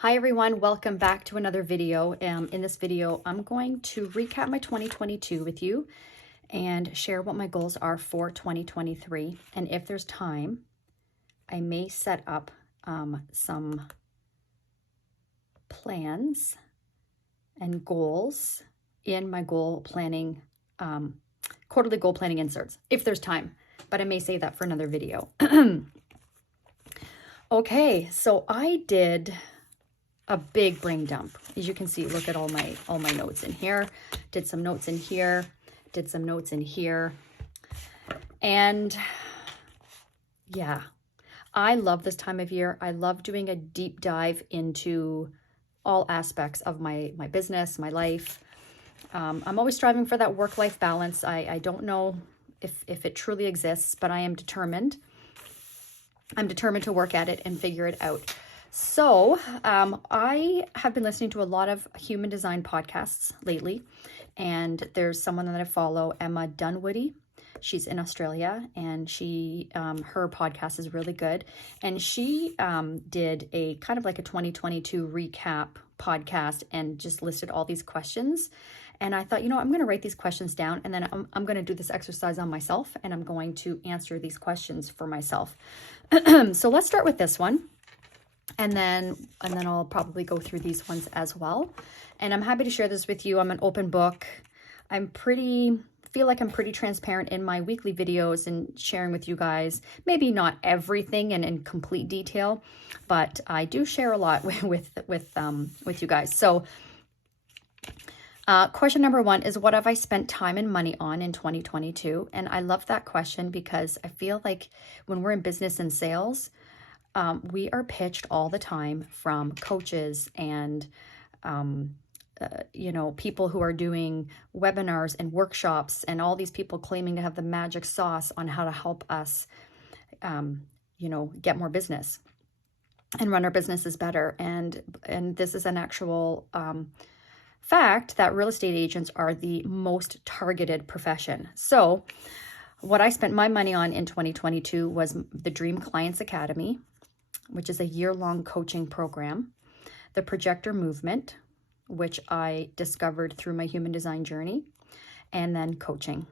Hi everyone, welcome back to another video. In this video, I'm going to recap my 2022 with you and share what my goals are for 2023. And if there's time, I may set up some plans and goals in my goal planning, quarterly goal planning inserts, if there's time, but I may save that for another video. Okay, so I did a big brain dump. As you can see, look at all my notes in here. Did some notes in here, did some notes in here. And yeah, I love this time of year. I love doing a deep dive into all aspects of my business, my life. I'm always striving for that work-life balance. I don't know if it truly exists, but I am determined. I'm determined to work at it and figure it out. So I have been listening to a lot of human design podcasts lately, and there's someone that I follow, Emma Dunwoody. She's in Australia, and her podcast is really good. And she did a kind of like a 2022 recap podcast and just listed all these questions. And I thought, I'm going to write these questions down, and then I'm going to do this exercise on myself, and I'm going to answer these questions for myself. So let's start with this one. And then I'll probably go through these ones as well. And I'm happy to share this with you. I'm an open book. Feel like I'm pretty transparent in my weekly videos and sharing with you guys, maybe not everything and in complete detail, but I do share a lot with you guys. So question number one is, what have I spent time and money on in 2022? And I love that question because I feel like when we're in business and sales, we are pitched all the time from coaches and, people who are doing webinars and workshops, and all these people claiming to have the magic sauce on how to help us, get more business and run our businesses better. And this is an actual fact that real estate agents are the most targeted profession. So what I spent my money on in 2022 was the Dream Clients Academy, which is a year-long coaching program, the Projector Movement, which I discovered through my human design journey, and then coaching.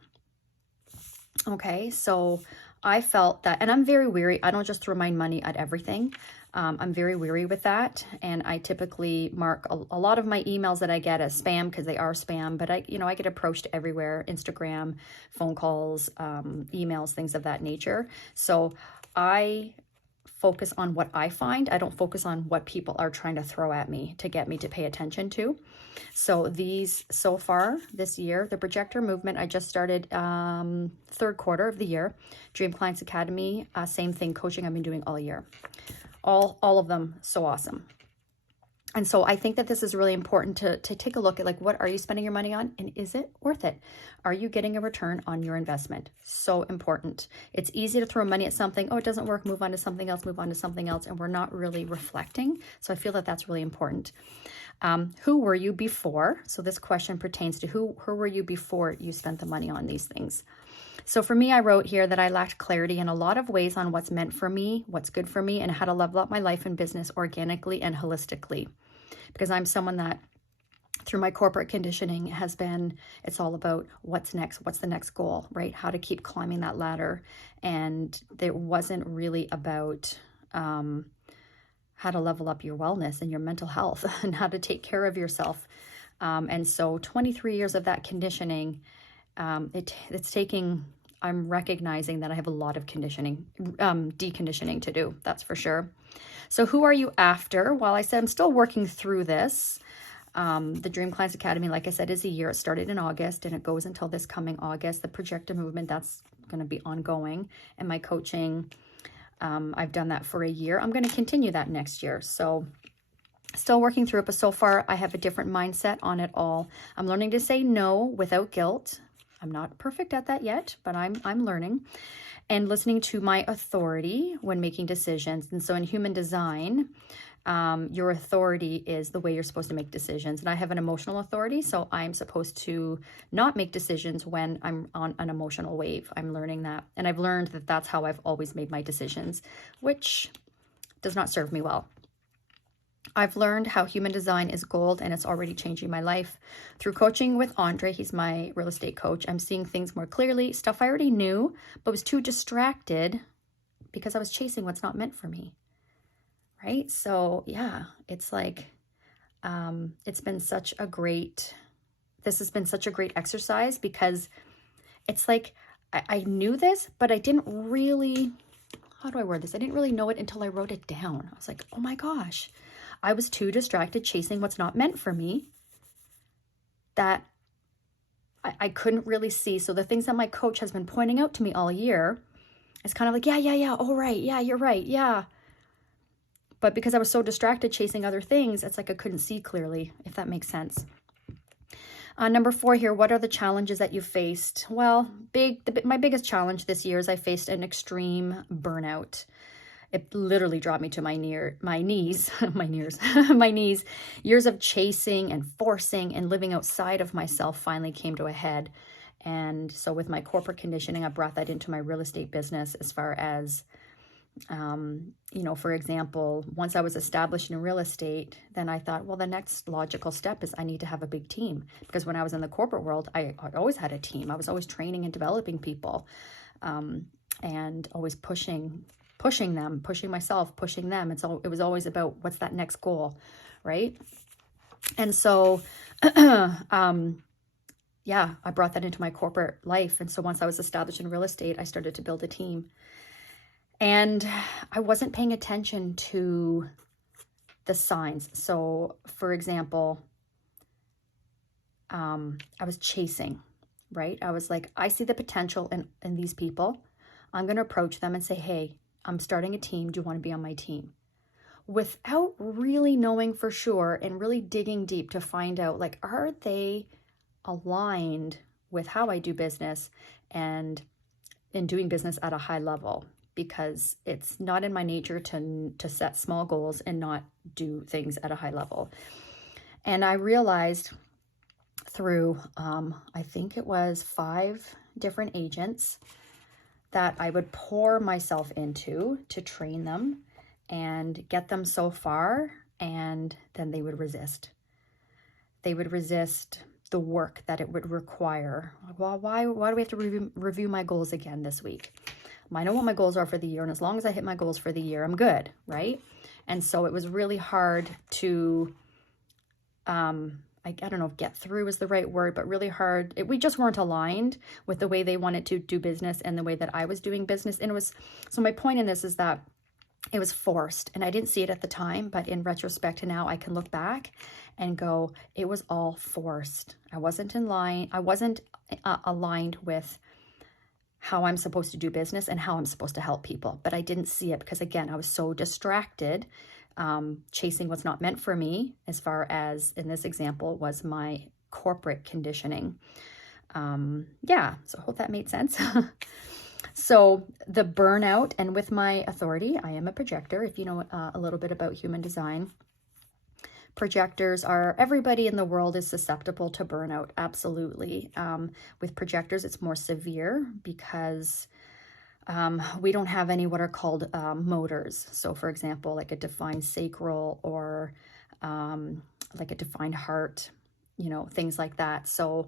Okay, so I felt that, and I'm very weary. I don't just throw my money at everything. I'm very weary with that, and I typically mark a lot of my emails that I get as spam because they are spam, but I get approached everywhere, Instagram, phone calls, emails, things of that nature. So I focus on what I find. I don't focus on what people are trying to throw at me to get me to pay attention to. So so far this year, the Projector Movement, I just started third quarter of the year. Dream Clients Academy, same thing, coaching I've been doing all year. All of them so awesome. And so I think that this is really important to take a look at, like, what are you spending your money on, and is it worth it? Are you getting a return on your investment? So important. It's easy to throw money at something. Oh, it doesn't work. Move on to something else, move on to something else. And we're not really reflecting. So I feel that that's really important. Who were you before? So this question pertains to who were you before you spent the money on these things? So for me, I wrote here that I lacked clarity in a lot of ways on what's meant for me, what's good for me, and how to level up my life and business organically and holistically. Because I'm someone that, through my corporate conditioning, it's all about what's next, what's the next goal, right? How to keep climbing that ladder. And it wasn't really about how to level up your wellness and your mental health and how to take care of yourself. And so 23 years of that conditioning, it's taking, I'm recognizing that I have a lot of deconditioning to do, that's for sure. So who are you after? Well, I said I'm still working through this. The Dream Clients Academy, like I said, is a year. It started in August and it goes until this coming August. The Projector Movement, that's going to be ongoing. And my coaching, I've done that for a year. I'm going to continue that next year. So still working through it, but so far I have a different mindset on it all. I'm learning to say no without guilt. I'm not perfect at that yet, but I'm learning. And listening to my authority when making decisions. And so in human design, your authority is the way you're supposed to make decisions. And I have an emotional authority, so I'm supposed to not make decisions when I'm on an emotional wave. I'm learning that. And I've learned that that's how I've always made my decisions, which does not serve me well. I've learned how human design is gold, and it's already changing my life. Through coaching with Andre, he's my real estate coach, I'm seeing things more clearly, stuff I already knew, but was too distracted because I was chasing what's not meant for me, right? So yeah, it's like, it's been such a great, this has been such a great exercise, because it's like, I knew this, but I didn't really, how do I word this? I didn't really know it until I wrote it down. I was like, oh my gosh, I was too distracted chasing what's not meant for me that I couldn't really see. So the things that my coach has been pointing out to me all year, it's kind of like, yeah. Oh, right. Yeah, you're right. Yeah. But because I was so distracted chasing other things, it's like I couldn't see clearly, if that makes sense. Number 4 here, what are the challenges that you faced? Well, my biggest challenge this year is I faced an extreme burnout. It literally dropped me to my knees, my knees, my knees. Years of chasing and forcing and living outside of myself finally came to a head. And so with my corporate conditioning, I brought that into my real estate business, as far as, for example, once I was established in real estate, then I thought, well, the next logical step is I need to have a big team. Because when I was in the corporate world, I always had a team. I was always training and developing people, and always pushing them, pushing myself, pushing them. It was always about what's that next goal, right? And so, yeah, I brought that into my corporate life. And so once I was established in real estate, I started to build a team. And I wasn't paying attention to the signs. So, for example, I was chasing, right? I was like, I see the potential in these people. I'm going to approach them and say, hey, I'm starting a team. Do you want to be on my team? Without really knowing for sure and really digging deep to find out, like, are they aligned with how I do business and in doing business at a high level? Because it's not in my nature to set small goals and not do things at a high level. And I realized through, I think it was 5 different agents that I would pour myself into to train them and get them so far, and then they would resist. They would resist the work that it would require. Well, why do we have to review my goals again this week? I know what my goals are for the year, and as long as I hit my goals for the year, I'm good, right? And so it was really hard to, I don't know if get through is the right word, but really hard. We just weren't aligned with the way they wanted to do business and the way that I was doing business. And so my point in this is that it was forced, and I didn't see it at the time, but in retrospect now I can look back and go, it was all forced. I wasn't in line. I wasn't aligned with how I'm supposed to do business and how I'm supposed to help people. But I didn't see it because, again, I was so distracted, chasing what's not meant for me, as far as in this example was my corporate conditioning. Yeah, so I hope that made sense. So the burnout, and with my authority, I am a projector. If you know a little bit about human design, projectors are, everybody in the world is susceptible to burnout, absolutely. With projectors, it's more severe because we don't have any what are called motors. So for example, like a defined sacral or like a defined heart, things like that. So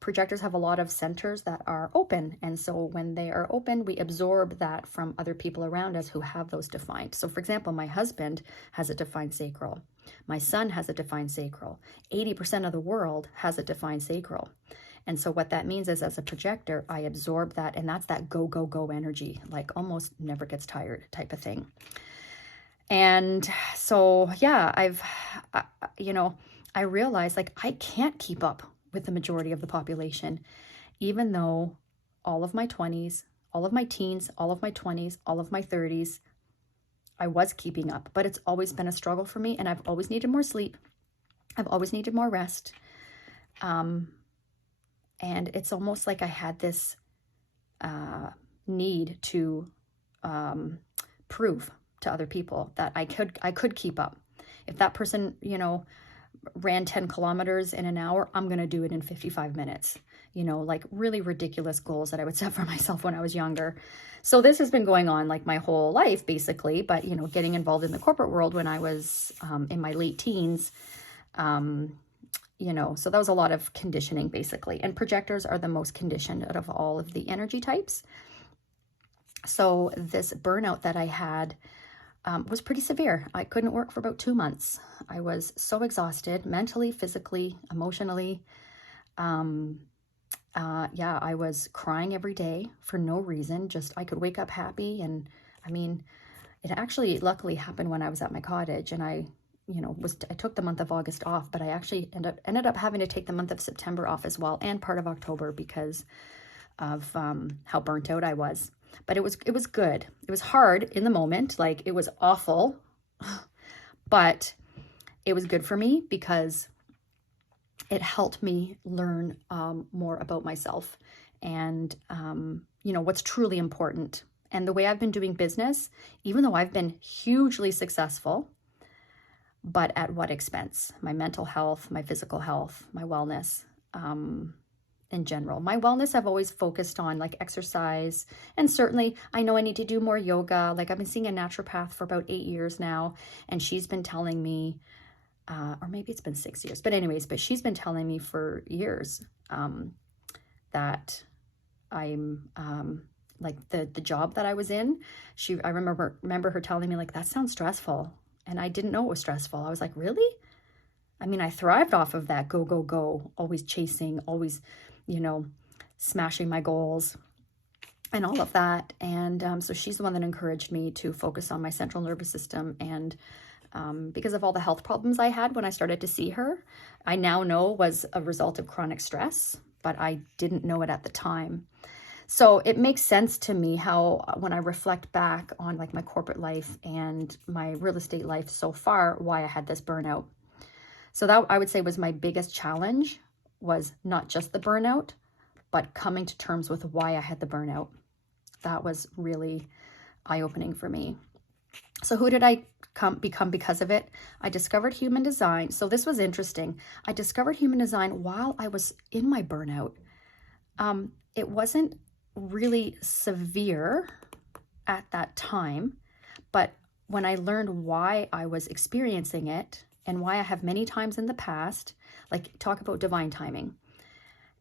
projectors have a lot of centers that are open. And so when they are open, we absorb that from other people around us who have those defined. So for example, my husband has a defined sacral. My son has a defined sacral. 80% of the world has a defined sacral. And so what that means is, as a projector, I absorb that, and that's that go, go, go energy, like almost never gets tired type of thing. And so, yeah, I realized, like, I can't keep up with the majority of the population, even though all of my 20s, all of my teens, all of my 20s, all of my 30s, I was keeping up. But it's always been a struggle for me, and I've always needed more sleep. I've always needed more rest. And it's almost like I had this need to prove to other people that I could keep up. If that person, ran 10 kilometers in an hour, I'm going to do it in 55 minutes. You know, like really ridiculous goals that I would set for myself when I was younger. So this has been going on like my whole life, basically. But, you know, getting involved in the corporate world when I was in my late teens, you know, so that was a lot of conditioning, basically. And projectors are the most conditioned out of all of the energy types. So this burnout that I had was pretty severe. I couldn't work for about 2 months. I was so exhausted, mentally, physically, emotionally. Yeah, I was crying every day for no reason. Just I could wake up happy. And I mean, it actually luckily happened when I was at my cottage, and I, you know, I took the month of August off, but I actually ended up having to take the month of September off as well, and part of October, because of how burnt out I was. But it was good. It was hard in the moment, like it was awful, but it was good for me because it helped me learn more about myself and, you know, what's truly important. And the way I've been doing business, even though I've been hugely successful, but at what expense? My mental health, my physical health, my wellness, in general. My wellness, I've always focused on like exercise, and certainly I know I need to do more yoga. Like I've been seeing a naturopath for about 8 years now, and she's been telling me, or maybe it's been 6 years, but anyways, but she's been telling me for years that I'm like the job that I was in, I remember her telling me like, that sounds stressful. And I didn't know it was stressful. I was like, really? I mean, I thrived off of that go, go, go, always chasing, always, you know, smashing my goals and all of that. And so she's the one that encouraged me to focus on my central nervous system. And because of all the health problems I had when I started to see her, I now know was a result of chronic stress, but I didn't know it at the time. So it makes sense to me how when I reflect back on like my corporate life and my real estate life so far, why I had this burnout. So that I would say was my biggest challenge, was not just the burnout, but coming to terms with why I had the burnout. That was really eye-opening for me. So who did I become because of it? I discovered human design. So this was interesting. I discovered human design while I was in my burnout. It wasn't really severe at that time, but when I learned why I was experiencing it and why I have many times in the past, like talk about divine timing.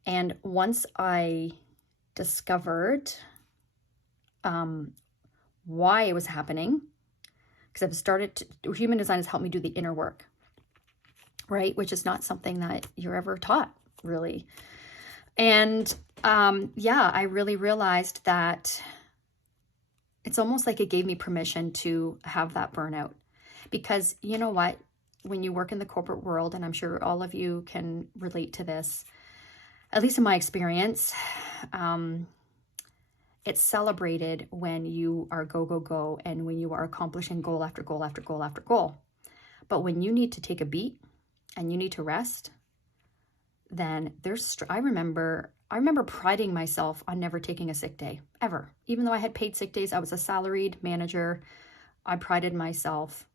And once I discovered why it was happening, because I've started human design has helped me do the inner work, right? Which is not something that you're ever taught, really. And yeah, I really realized that it's almost like it gave me permission to have that burnout. Because you know what? When you work in the corporate world, and I'm sure all of you can relate to this, at least in my experience, it's celebrated when you are go, go, go, and when you are accomplishing goal after goal after goal after goal. But when you need to take a beat and you need to rest, then I remember priding myself on never taking a sick day, ever. Even though I had paid sick days, I was a salaried manager. I prided myself,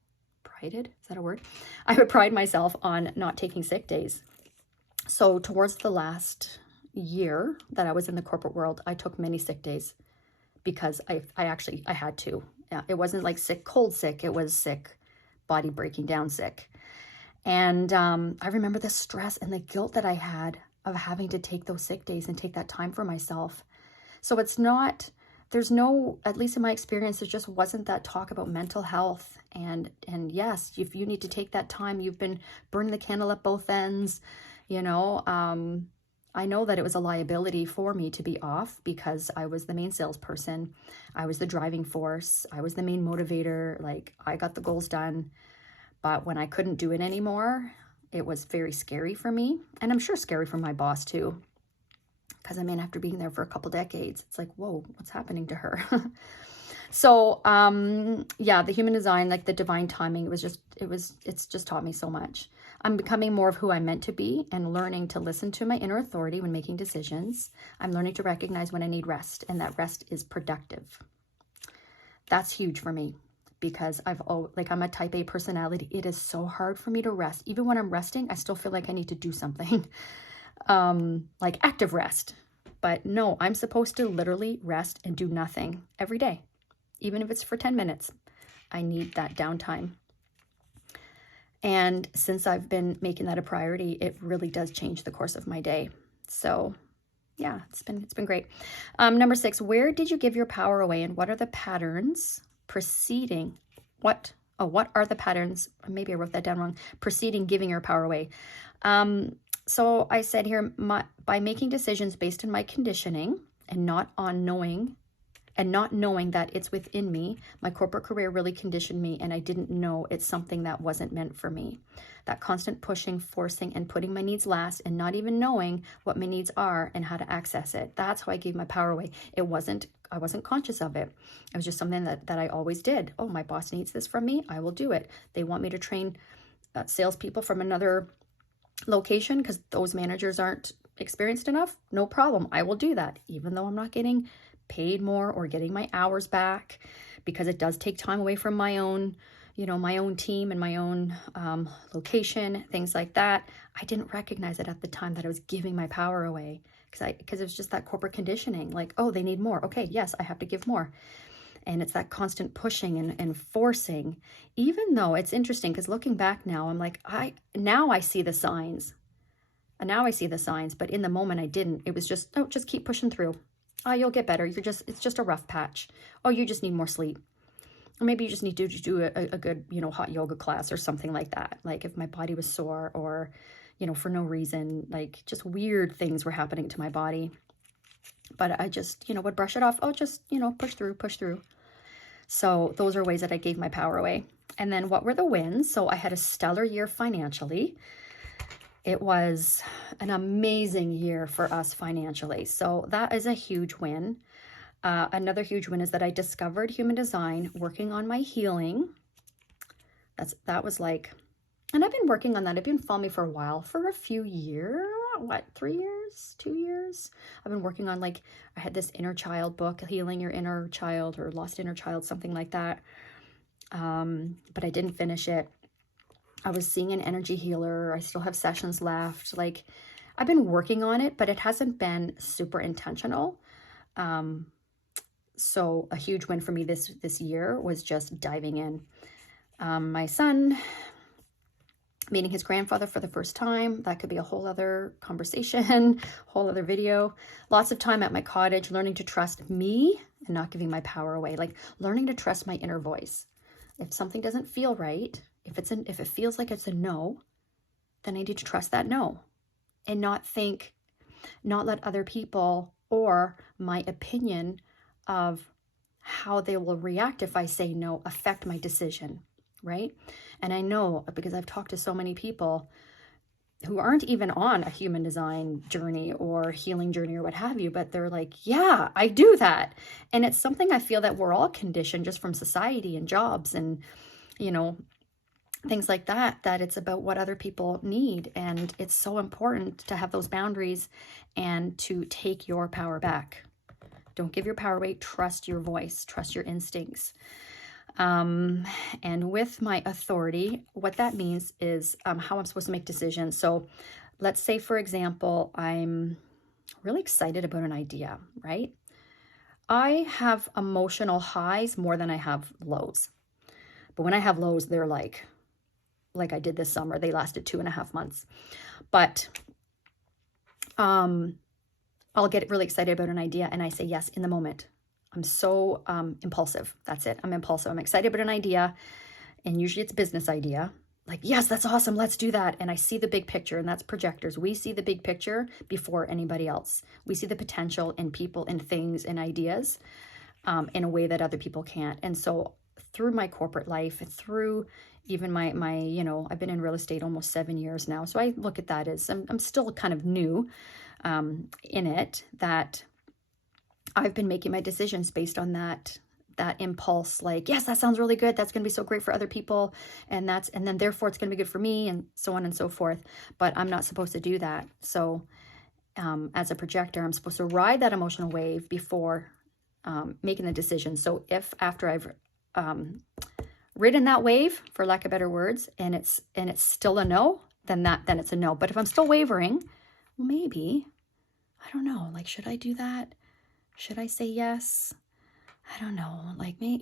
is that a word? I would pride myself on not taking sick days. So towards the last year that I was in the corporate world, I took many sick days because I had to. Yeah, it wasn't like sick, cold sick. It was sick, body breaking down sick. And I remember the stress and the guilt that I had of having to take those sick days and take that time for myself. So there's no, at least in my experience, there just wasn't that talk about mental health. And yes, if you need to take that time, you've been burning the candle at both ends, you know. I know that it was a liability for me to be off because I was the main salesperson. I was the driving force. I was the main motivator. Like, I got the goals done. But when I couldn't do it anymore, it was very scary for me. And I'm sure scary for my boss too. Because I mean, after being there for a couple decades, it's like, whoa, what's happening to her? So, yeah, the human design, like the divine timing, it's just taught me so much. I'm becoming more of who I'm meant to be and learning to listen to my inner authority when making decisions. I'm learning to recognize when I need rest, and that rest is productive. That's huge for me because I'm a type A personality. It is so hard for me to rest. Even when I'm resting, I still feel like I need to do something, like active rest. But no, I'm supposed to literally rest and do nothing every day, even if it's for 10 minutes. I need that downtime. And since I've been making that a priority, it really does change the course of my day. So yeah, it's been great. Number 6, where did you give your power away, and what are the patterns preceding what are the patterns? Maybe I wrote that down wrong. Preceding giving your power away. So I said here, by making decisions based on my conditioning and not knowing that it's within me. My corporate career really conditioned me, and I didn't know it's something that wasn't meant for me. That constant pushing, forcing, and putting my needs last, and not even knowing what my needs are and how to access it. That's how I gave my power away. I wasn't conscious of it. It was just something that I always did. Oh, my boss needs this from me, I will do it. They want me to train salespeople from another location because those managers aren't experienced enough. No problem, I will do that, even though I'm not getting paid more or getting my hours back, because it does take time away from my own, my own team and my own location, things like that. I didn't recognize it at the time that I was giving my power away, because it was just that corporate conditioning, like, oh, they need more. Okay, yes, I have to give more. And it's that constant pushing and forcing, even though it's interesting because looking back now, I'm like, now I see the signs. Now I see the signs, but in the moment I didn't. It was just, oh, just keep pushing through. Oh, you'll get better. It's just a rough patch. Oh, you just need more sleep. Or maybe you just need to do a good, hot yoga class or something like that. Like if my body was sore or, for no reason, like just weird things were happening to my body. But I just, would brush it off. Oh, just, push through. So those are ways that I gave my power away. And then what were the wins? So I had a stellar year financially. It was an amazing year for us financially. So that is a huge win. Another huge win is that I discovered human design, working on my healing. That was like, and I've been working on that. I've been following me for a while, for a few years, 3 years, 2 years. I've been working on, like, I had this inner child book, Healing Your Inner Child or Lost Inner Child, something like that. But I didn't finish it. I was seeing an energy healer. I still have sessions left. Like, I've been working on it, but it hasn't been super intentional. So a huge win for me this year was just diving in. My son meeting his grandfather for the first time. That could be a whole other conversation, whole other video. Lots of time at my cottage, learning to trust me and not giving my power away. Like learning to trust my inner voice. If something doesn't feel right, if it feels like it's a no, then I need to trust that no and not let other people or my opinion of how they will react if I say no affect my decision, right? And I know because I've talked to so many people who aren't even on a human design journey or healing journey or what have you, but they're like, yeah, I do that. And it's something I feel that we're all conditioned just from society and jobs and, things like that it's about what other people need. And it's so important to have those boundaries and to take your power back. Don't give your power away. Trust your voice, trust your instincts. And with my authority, what that means is how I'm supposed to make decisions. So let's say, for example, I'm really excited about an idea, right? I have emotional highs more than I have lows. But when I have lows, they're like I did this summer, they lasted 2.5 months. But I'll get really excited about an idea and I say yes in the moment. I'm so impulsive. That's it. I'm impulsive. I'm excited about an idea, and usually it's a business idea. Like, yes, that's awesome. Let's do that. And I see the big picture, and that's projectors. We see the big picture before anybody else. We see the potential in people and things and ideas in a way that other people can't. And so through my corporate life, through even my I've been in real estate almost 7 years now. So I look at that as I'm still kind of new in it, that I've been making my decisions based on that impulse, like, yes, that sounds really good. That's going to be so great for other people. And then therefore it's going to be good for me, and so on and so forth. But I'm not supposed to do that. So as a projector, I'm supposed to ride that emotional wave before making the decision. So if after I've ridden that wave, for lack of better words, and it's still a no, then it's a no. But if I'm still wavering, well, maybe, I don't know, like, should I do that? Should I say yes? I don't know, like, me,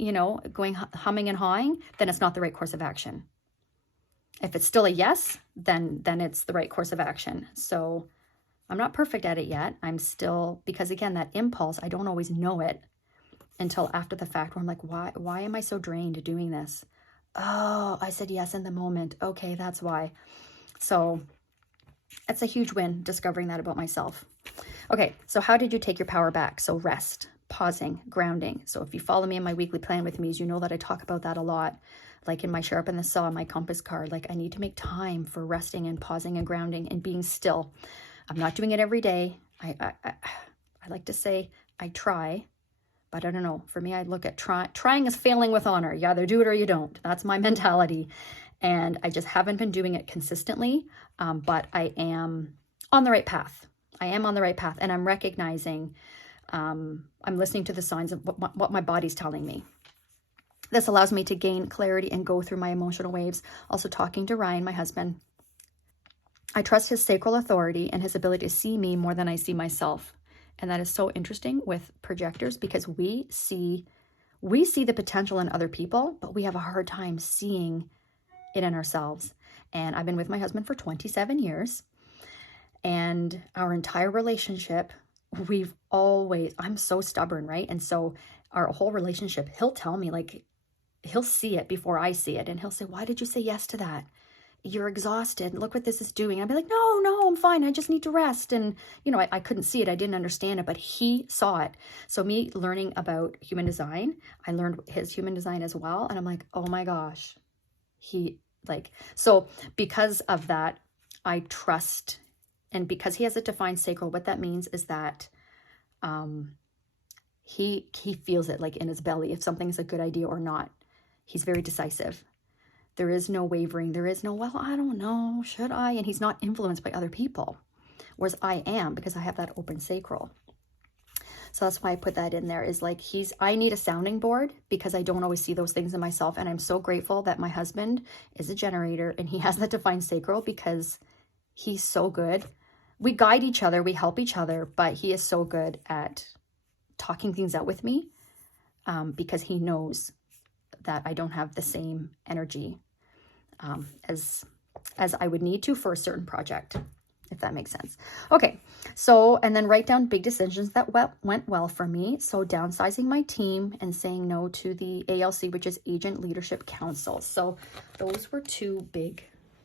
going humming and hawing, then it's not the right course of action. If it's still a yes, then it's the right course of action. So I'm not perfect at it yet. I'm still, because again, that impulse, I don't always know it until after the fact, where I'm like, why am I so drained doing this? Oh, I said yes in the moment. Okay, that's why. So it's a huge win discovering that about myself. Okay, so how did you take your power back? So rest, pausing, grounding. So if you follow me in my weekly plan with me, you know that I talk about that a lot. Like in my Sharpen the Saw, my compass card, like I need to make time for resting and pausing and grounding and being still. I'm not doing it every day. I like to say I try, but I don't know. For me, I look at trying as failing with honor. You either do it or you don't. That's my mentality. And I just haven't been doing it consistently, but I am on the right path. I am on the right path, and I'm recognizing, I'm listening to the signs of what my body's telling me. This allows me to gain clarity and go through my emotional waves. Also talking to Ryan, my husband, I trust his sacral authority and his ability to see me more than I see myself. And that is so interesting with projectors, because we see the potential in other people, but we have a hard time seeing it in ourselves. And I've been with my husband for 27 years, and our entire relationship, I'm so stubborn, right? And so our whole relationship, he'll tell me, like, he'll see it before I see it. And he'll say, why did you say yes to that? You're exhausted. Look what this is doing. I'd be like, no, I'm fine. I just need to rest. And, I couldn't see it. I didn't understand it, but he saw it. So me learning about human design, I learned his human design as well. And I'm like, oh my gosh, so because of that, I trust. And because he has a defined sacral, what that means is that he feels it, like in his belly, if something's a good idea or not. He's very decisive. There is no wavering. There is no, well, I don't know, should I? And he's not influenced by other people, whereas I am, because I have that open sacral. So that's why I put that in there, is like, I need a sounding board, because I don't always see those things in myself. And I'm so grateful that my husband is a generator and he has that defined sacral, because he's so good. We guide each other, we help each other, but he is so good at talking things out with me, because he knows that I don't have the same energy as I would need to for a certain project, if that makes sense. Okay, so, and then write down big decisions that went well for me. So downsizing my team and saying no to the ALC, which is Agent Leadership Council. So those were two big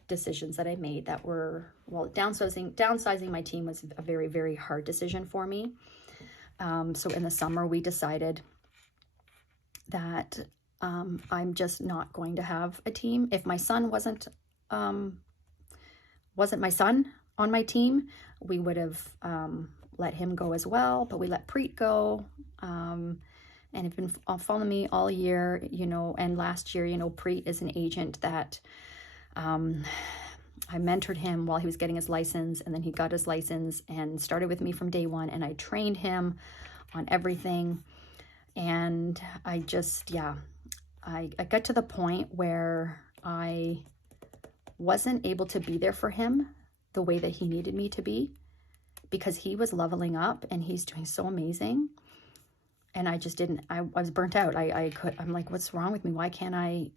decisions that I made that were, well, downsizing my team was a very, very hard decision for me. So in the summer, we decided that I'm just not going to have a team. If my son wasn't my son on my team, we would have let him go as well, but we let Preet go. And if you've been following me all year, and last year, Preet is an agent that I mentored him while he was getting his license, and then he got his license and started with me from day one, and I trained him on everything. And I just, I got to the point where I wasn't able to be there for him the way that he needed me to be, because he was leveling up and he's doing so amazing. And I just didn't, I was burnt out. I'm like, what's wrong with me? Why can't I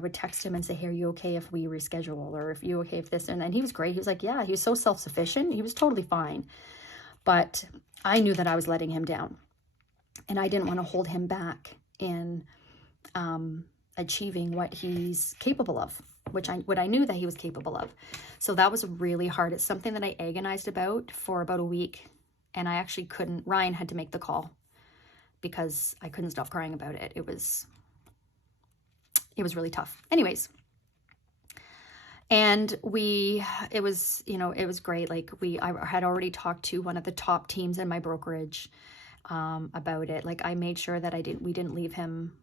would text him and say, hey, are you okay if we reschedule? Or if you okay if this? And he was great. He was like, yeah, he was so self-sufficient. He was totally fine. But I knew that I was letting him down. And I didn't want to hold him back in achieving what he's capable of, what I knew that he was capable of. So that was really hard. It's something that I agonized about for about a week, and I actually couldn't. Ryan had to make the call because I couldn't stop crying about it. It was really tough. Anyways, and it was great. Like I had already talked to one of the top teams in my brokerage about it. Like I made sure that we didn't leave him,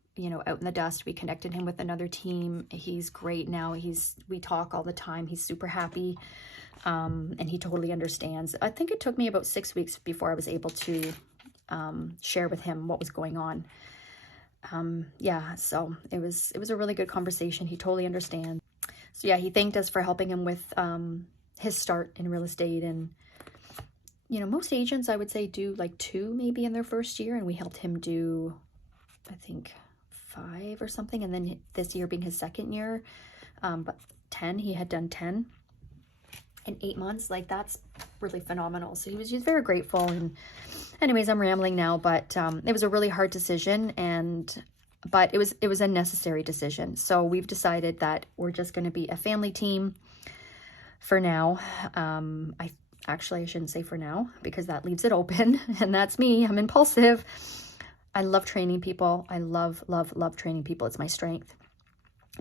out in the dust. We connected him with another team. He's great now. We talk all the time. He's super happy. And he totally understands. I think it took me about 6 weeks before I was able to share with him what was going on. Yeah, so it was a really good conversation. He totally understands. So yeah, he thanked us for helping him with his start in real estate. And most agents, I would say, do like 2 maybe in their first year, and we helped him do, I think, 5 or something. And then this year being his second year, but 10, he had done 10 in 8 months. Like, that's really phenomenal. So he was just very grateful. And anyways, I'm rambling now, but it was a really hard decision, but it was a necessary decision. So we've decided that we're just going to be a family team for now. I shouldn't say for now, because that leaves it open, and that's me. I'm impulsive. I love training people. I love training people. It's my strength.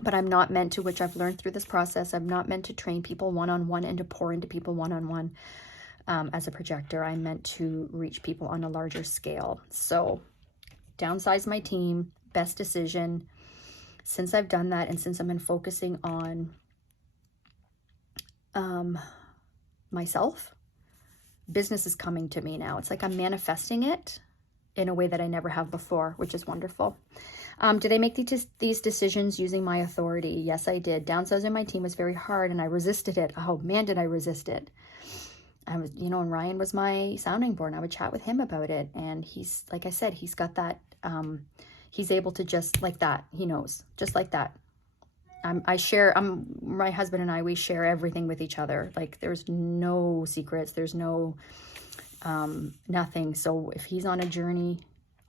But I'm not meant to, which I've learned through this process, I'm not meant to train people one-on-one and to pour into people one-on-one as a projector. I'm meant to reach people on a larger scale. So downsize my team, best decision. Since I've done that, and since I've been focusing on myself, business is coming to me now. It's like I'm manifesting it in a way that I never have before, which is wonderful. Did I make these decisions using my authority? Yes, I did. Downsizing my team was very hard, and I resisted it. Oh man, did I resist it. I was, and Ryan was my sounding board, and I would chat with him about it. And he's, like I said, he's got that, he's able to just like that. He knows, just like that. My husband and I, we share everything with each other. Like, there's no secrets, there's no, nothing. So if he's on a journey,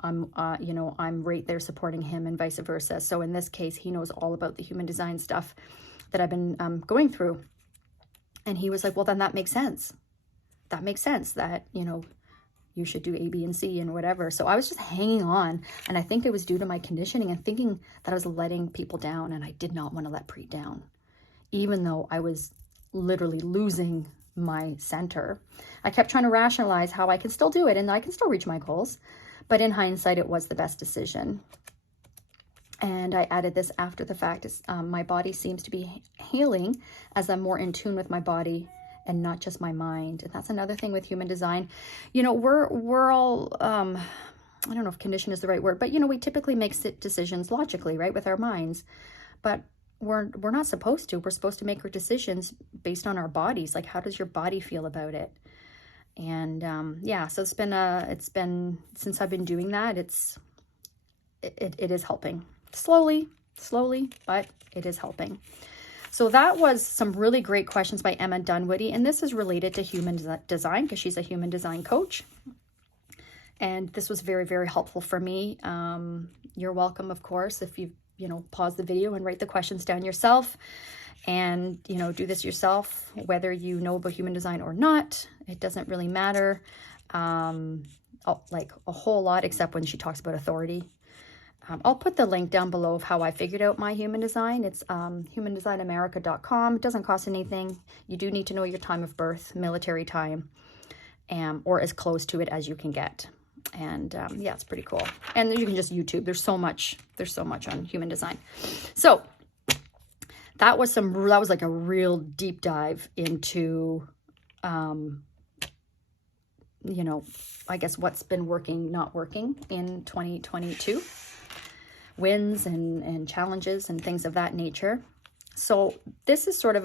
I'm right there supporting him, and vice versa. So in this case, he knows all about the human design stuff that I've been going through. And he was like, well, then that makes sense. That makes sense that, you should do A, B, and C and whatever. So I was just hanging on. And I think it was due to my conditioning and thinking that I was letting people down. And I did not want to let Preet down, even though I was literally losing my center. I kept trying to rationalize how I can still do it and I can still reach my goals. But in hindsight, it was the best decision. And I added this after the fact. My body seems to be healing as I'm more in tune with my body and not just my mind. And that's another thing with human design. We're all, I don't know if condition is the right word, but we typically make decisions logically, right, with our minds. But we're not supposed to. We're supposed to make our decisions based on our bodies. Like, how does your body feel about it? And yeah, so it's been since I've been doing that, it is helping slowly, but it is helping. So that was some really great questions by Emma Dunwoody, and this is related to human design because she's a human design coach. And this was very, very helpful for me. You're welcome, of course, if you pause the video and write the questions down yourself. And, do this yourself, whether you know about human design or not. It doesn't really matter, like a whole lot, except when she talks about authority. I'll put the link down below of how I figured out my human design. It's humandesignamerica.com. It doesn't cost anything. You do need to know your time of birth, military time, or as close to it as you can get. And yeah, it's pretty cool. And you can just YouTube. There's so much on human design. So that was like a real deep dive into, I guess what's been working, not working in 2022, wins and challenges and things of that nature. So this is sort of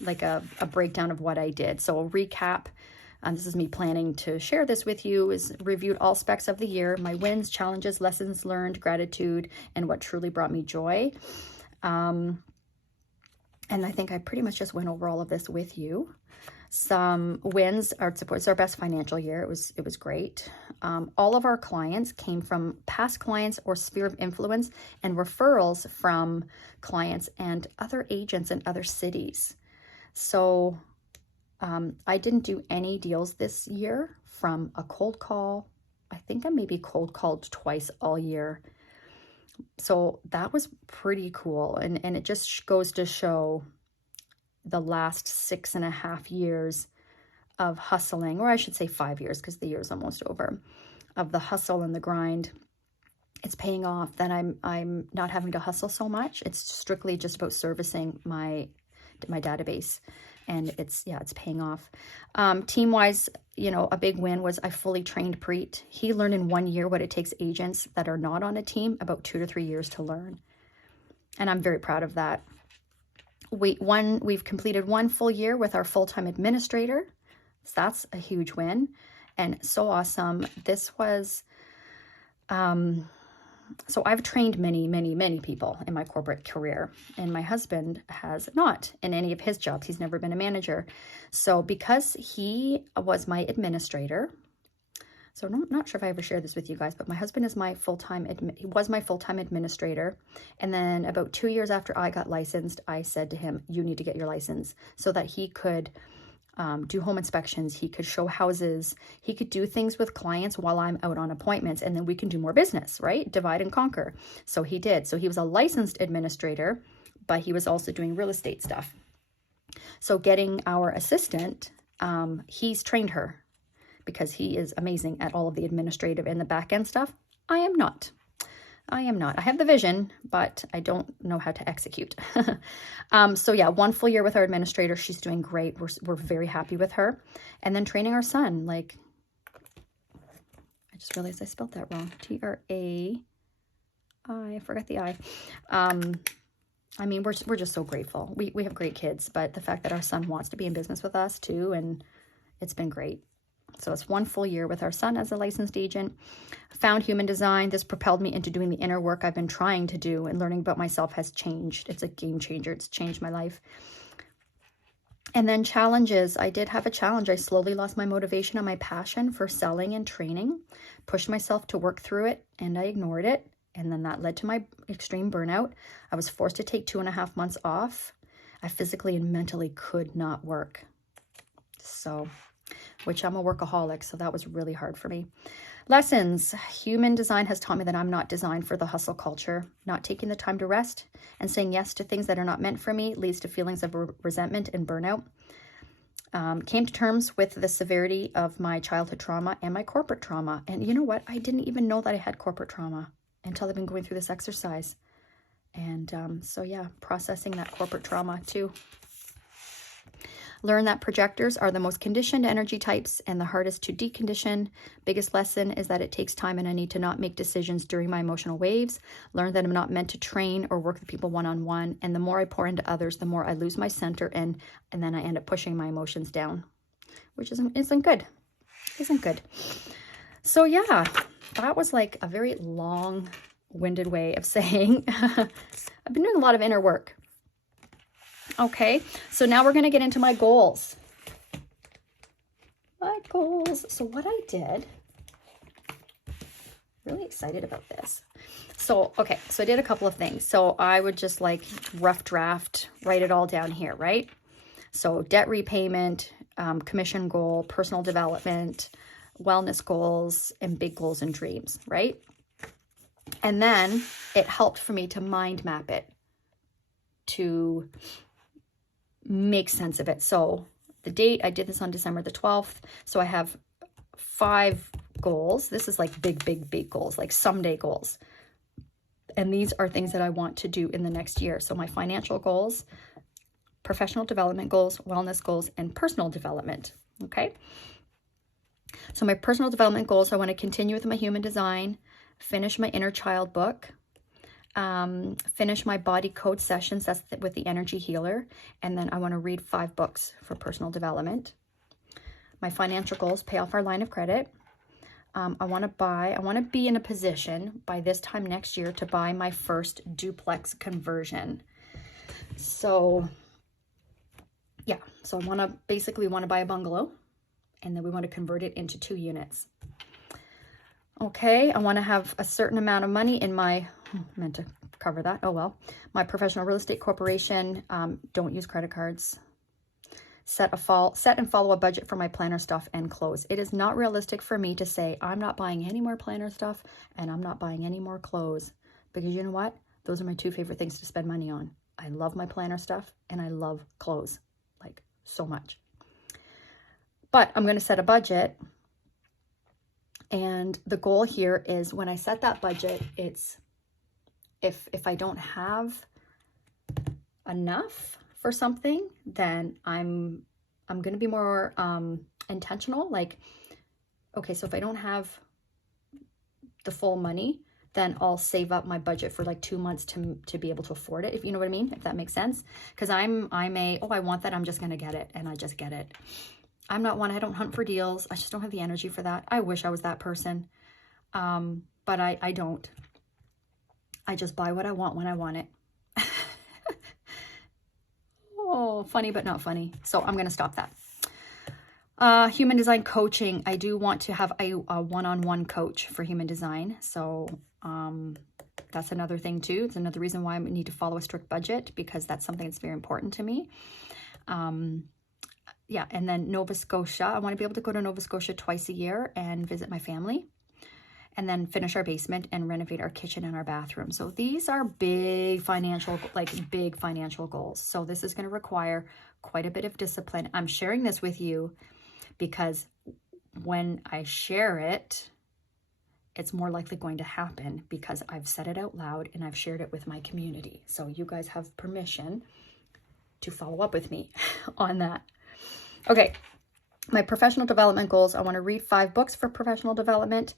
like a breakdown of what I did. So a recap. This is me planning to share this with you, is reviewed all specs of the year, my wins, challenges, lessons learned, gratitude, and what truly brought me joy. And I think I pretty much just went over all of this with you. Some wins are it's our best financial year. It was great. All of our clients came from past clients or sphere of influence, and referrals from clients and other agents in other cities. So I didn't do any deals this year from a cold call. I think I maybe cold called twice all year. So that was pretty cool. And it just goes to show the last 6.5 years of hustling, or I should say 5 years, because the year is almost over, of the hustle and the grind. It's paying off that I'm not having to hustle so much. It's strictly just about servicing my database and it's paying off. Team-wise, you know, a big win was I fully trained Preet. He learned in 1 year what it takes agents that are not on a team about 2 to 3 years to learn. And I'm very proud of that. We've completed 1 full year with our full-time administrator. So that's a huge win and so awesome. This was, so I've trained many, many, many people in my corporate career, and my husband has not in any of his jobs. He's never been a manager. So because he was my administrator, so I'm not sure if I ever shared this with you guys, but my husband is my he was my full-time administrator. And then about 2 years after I got licensed, I said to him, you need to get your license, so that he could do home inspections, he could show houses, he could do things with clients while I'm out on appointments, and then we can do more business, right? Divide and conquer. So he did. So he was a licensed administrator, but he was also doing real estate stuff. So getting our assistant, he's trained her because he is amazing at all of the administrative and the back end stuff. I am not. I have the vision, but I don't know how to execute. So yeah, 1 full year with our administrator. She's doing great. We're very happy with her. And then training our son, like, I just realized I spelled that wrong. T-R-A-I, I forgot the I. I mean, we're just so grateful. We have great kids, but the fact that our son wants to be in business with us too, and it's been great. So it's 1 full year with our son as a licensed agent. Found human design. This propelled me into doing the inner work I've been trying to do, and learning about myself has changed. It's a game changer. It's changed my life. And then challenges. I did have a challenge. I slowly lost my motivation and my passion for selling and training, pushed myself to work through it, and I ignored it. And then that led to my extreme burnout. I was forced to take 2.5 months off. I physically and mentally could not work. So, which I'm a workaholic, so that was really hard for me. Lessons. Human design has taught me that I'm not designed for the hustle culture. Not taking the time to rest and saying yes to things that are not meant for me leads to feelings of resentment and burnout. Came to terms with the severity of my childhood trauma and my corporate trauma. And you know what? I didn't even know that I had corporate trauma until I've been going through this exercise. And so yeah, processing that corporate trauma too. Learn that projectors are the most conditioned energy types and the hardest to decondition. Biggest lesson is that it takes time, and I need to not make decisions during my emotional waves. Learn that I'm not meant to train or work with people one-on-one. And the more I pour into others, the more I lose my center, and then I end up pushing my emotions down, which isn't good. Isn't good. So yeah, that was like a very long-winded way of saying I've been doing a lot of inner work. Okay, so now we're going to get into my goals. My goals. So what I did, really excited about this. So, okay, so I did a couple of things. So I would just like rough draft, write it all down here, right? So debt repayment, commission goal, personal development, wellness goals, and big goals and dreams, right? And then it helped for me to mind map it, to make sense of it. So the date, I did this on December the 12th. So I have 5 goals. This is like big goals, like someday goals. And these are things that I want to do in the next year. So my financial goals, professional development goals, wellness goals, and personal development. Okay. So my personal development goals, I want to continue with my human design, finish my inner child book, finish my body code sessions, that's with the energy healer, and then I want to read 5 books for personal development. My financial goals, pay off our line of credit. I want to be in a position by this time next year to buy my first duplex conversion. So yeah, so I basically want to buy a bungalow, and then we want to convert it into 2 units. Okay, I want to have a certain amount of money in my, meant to cover that, oh well, my professional real estate corporation. Don't use credit cards. Set and follow a budget for my planner stuff and clothes. It is not realistic for me to say I'm not buying any more planner stuff and I'm not buying any more clothes, because you know what? Those are my 2 favorite things to spend money on. I love my planner stuff and I love clothes, like so much. But I'm going to set a budget. And the goal here is when I set that budget, it's if I don't have enough for something, then I'm going to be more intentional. Like, okay, so if I don't have the full money, then I'll save up my budget for like 2 months to be able to afford it, if you know what I mean, if that makes sense. Because I'm oh, I want that, I'm just going to get it, and I just get it. I'm not one, I don't hunt for deals. I just don't have the energy for that. I wish I was that person. But I don't. I just buy what I want when I want it. Oh, funny, but not funny. So I'm going to stop that. Human design coaching. I do want to have a one-on-one coach for human design. So that's another thing too. It's another reason why I need to follow a strict budget, because that's something that's very important to me. Yeah, and then Nova Scotia. I want to be able to go to Nova Scotia twice a year and visit my family, and then finish our basement and renovate our kitchen and our bathroom. So these are big financial goals. So this is going to require quite a bit of discipline. I'm sharing this with you because when I share it, it's more likely going to happen because I've said it out loud and I've shared it with my community. So you guys have permission to follow up with me on that. Okay, my professional development goals. I want to read 5 books for professional development.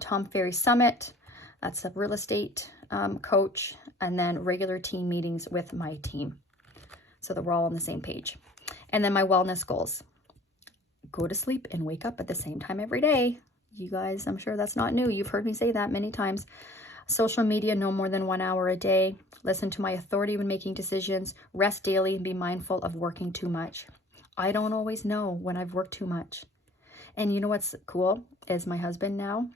Tom Ferry Summit, that's a real estate coach, and then regular team meetings with my team so that we're all on the same page. And then my wellness goals. Go to sleep and wake up at the same time every day. You guys, I'm sure that's not new. You've heard me say that many times. Social media, no more than 1 hour a day. Listen to my authority when making decisions. Rest daily and be mindful of working too much. I don't always know when I've worked too much. And you know what's cool is my husband now,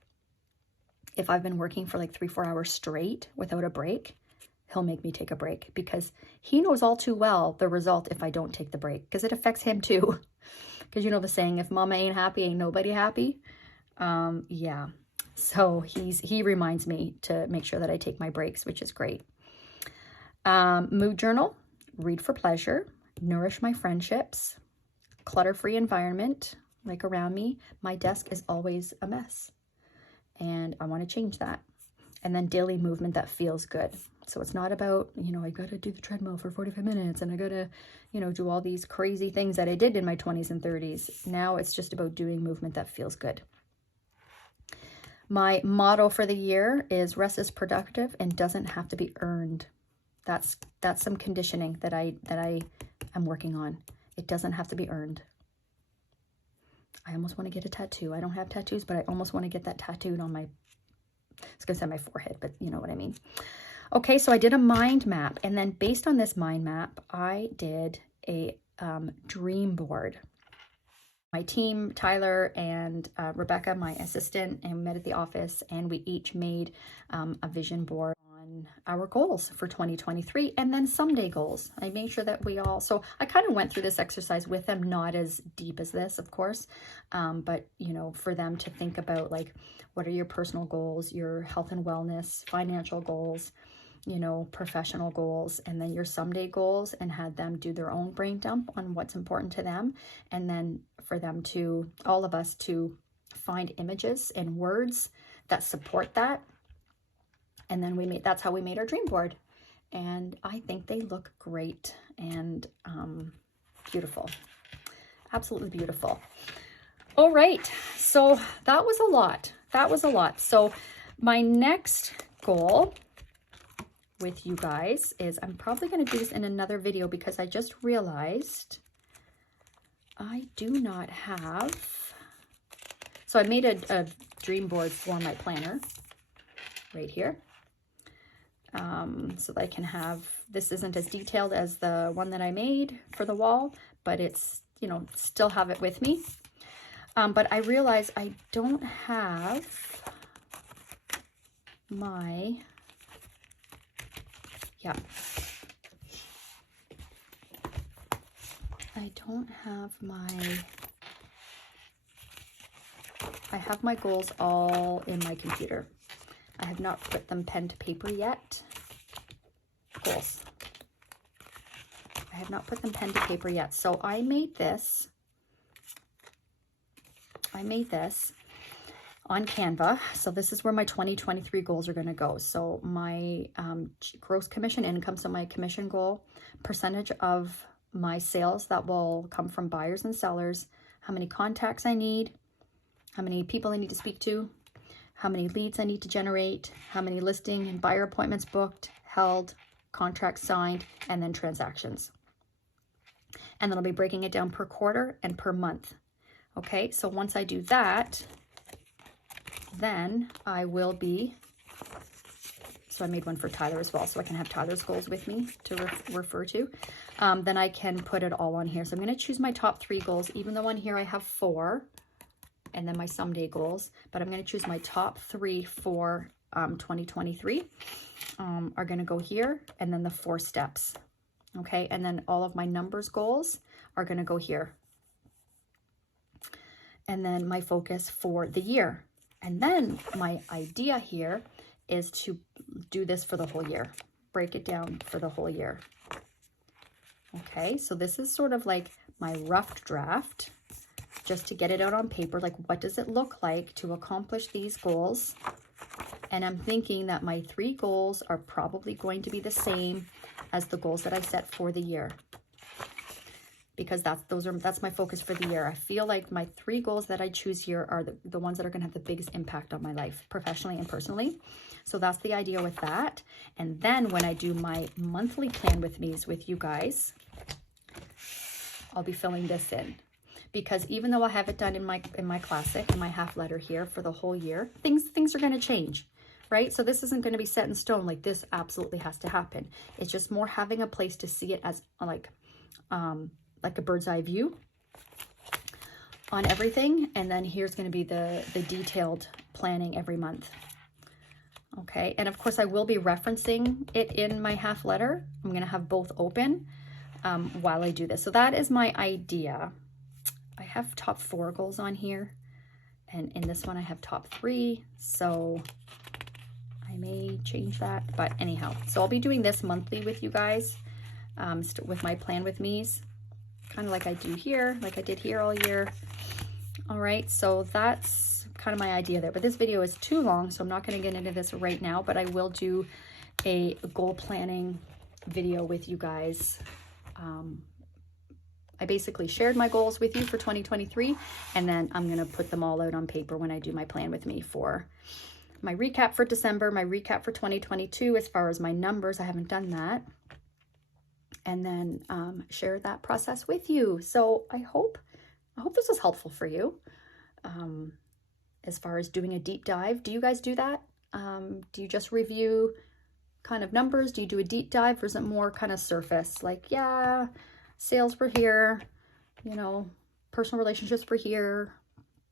if I've been working for like 3-4 hours straight without a break, he'll make me take a break, because he knows all too well the result if I don't take the break, because it affects him too. Because you know the saying, if mama ain't happy, ain't nobody happy. Yeah. So he reminds me to make sure that I take my breaks, which is great. Mood journal, read for pleasure, nourish my friendships, clutter-free environment, like around me. My desk is always a mess, and I want to change that. And then daily movement that feels good. So it's not about, I got to do the treadmill for 45 minutes and I got to, do all these crazy things that I did in my 20s and 30s. Now it's just about doing movement that feels good. My motto for the year is rest is productive and doesn't have to be earned. That's some conditioning that I am working on. It doesn't have to be earned. I almost want to get a tattoo. I don't have tattoos, but I almost want to get that tattooed on my, I was going to say my forehead, but you know what I mean. Okay, so I did a mind map, and then based on this mind map, I did a dream board. My team, Tyler and Rebecca, my assistant, and we met at the office, and we each made a vision board on our goals for 2023, and then someday goals. I made sure that we all, so I kind of went through this exercise with them, not as deep as this, of course, but, for them to think about, like, what are your personal goals, your health and wellness, financial goals, professional goals, and then your someday goals, and had them do their own brain dump on what's important to them. And then for them to, all of us, to find images and words that support that. And then that's how we made our dream board. And I think they look great and beautiful. Absolutely beautiful. All right. So that was a lot. So my next goal with you guys is, I'm probably going to do this in another video, because I just realized I do not have, so I made a dream board for my planner right here, so that I can have, this isn't as detailed as the one that I made for the wall, but it's, still have it with me. But I realize I don't have my, yeah. I don't have I have my goals all in my computer. I have not put them pen to paper yet. Goals. I have not put them pen to paper yet. So I made this on Canva. So this is where my 2023 goals are going to go. So my gross commission income, so my commission goal, percentage of my sales that will come from buyers and sellers, how many contacts I need, how many people I need to speak to, how many leads I need to generate, how many listing and buyer appointments booked, held, contracts signed, and then transactions. And then I'll be breaking it down per quarter and per month. Okay, so once I do that, then I will be, so I made one for Tyler as well, so I can have Tyler's goals with me to refer to. Then I can put it all on here. So I'm going to choose my top 3 goals, even though on here I have 4, and then my someday goals, but I'm going to choose my top 3 for 2023 are going to go here, and then the 4 steps. Okay, and then all of my numbers goals are going to go here. And then my focus for the year. And then my idea here is to do this for the whole year. Break it down for the whole year. Okay, so this is sort of like my rough draft, just to get it out on paper. Like, what does it look like to accomplish these goals? And I'm thinking that my 3 goals are probably going to be the same as the goals that I set for the year, because that's my focus for the year. I feel like my 3 goals that I choose here are the ones that are going to have the biggest impact on my life, professionally and personally. So that's the idea with that. And then when I do my monthly plan with me's with you guys, I'll be filling this in, because even though I have it done in my classic, in my half letter here for the whole year, things are going to change, right? So this isn't going to be set in stone. Like, this absolutely has to happen. It's just more having a place to see it as like a bird's eye view on everything. And then here's going to be the detailed planning every month. Okay, and of course I will be referencing it in my half letter. I'm going to have both open while I do this. So that is my idea. I have top 4 goals on here, and in this one I have top 3, so I may change that, but anyhow, so I'll be doing this monthly with you guys, with my plan with me's, kind of like I do here, like I did here all year. All right, so that's kind of my idea there, but this video is too long, so I'm not going to get into this right now, but I will do a goal planning video with you guys. I basically shared my goals with you for 2023, and then I'm going to put them all out on paper when I do my plan with me for my recap for December, my recap for 2022 as far as my numbers. I haven't done that. And then share that process with you. So I hope this was helpful for you. As far as doing a deep dive, do you guys do that? Do you just review kind of numbers? Do you do a deep dive, or is it more kind of surface? Like, yeah, sales were here, you know, personal relationships were here,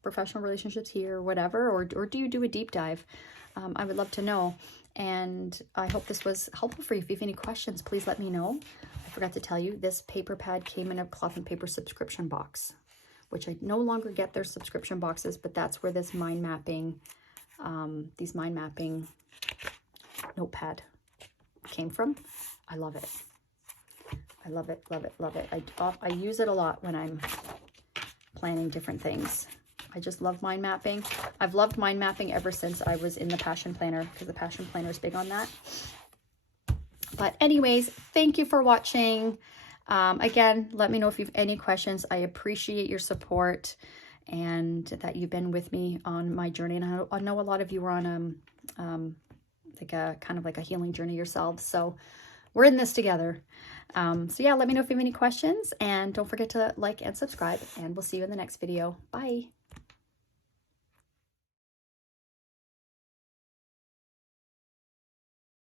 professional relationships here, whatever, or do you do a deep dive? I would love to know, and I hope this was helpful for you. If you have any questions, please let me know. I forgot to tell you, this paper pad came in a cloth and paper subscription box, which I no longer get their subscription boxes, but that's where this mind mapping, these mind mapping notepad came from. I love it. I love it, love it, love it. I use it a lot when I'm planning different things. I just love mind mapping. I've loved mind mapping ever since I was in the Passion Planner, because the Passion Planner is big on that. But anyways, thank you for watching. Again, let me know if you have any questions. I appreciate your support and that you've been with me on my journey. And I know a lot of you are on like a kind of like a healing journey yourselves. So we're in this together. So yeah, let me know if you have any questions, and don't forget to like and subscribe, and we'll see you in the next video. Bye.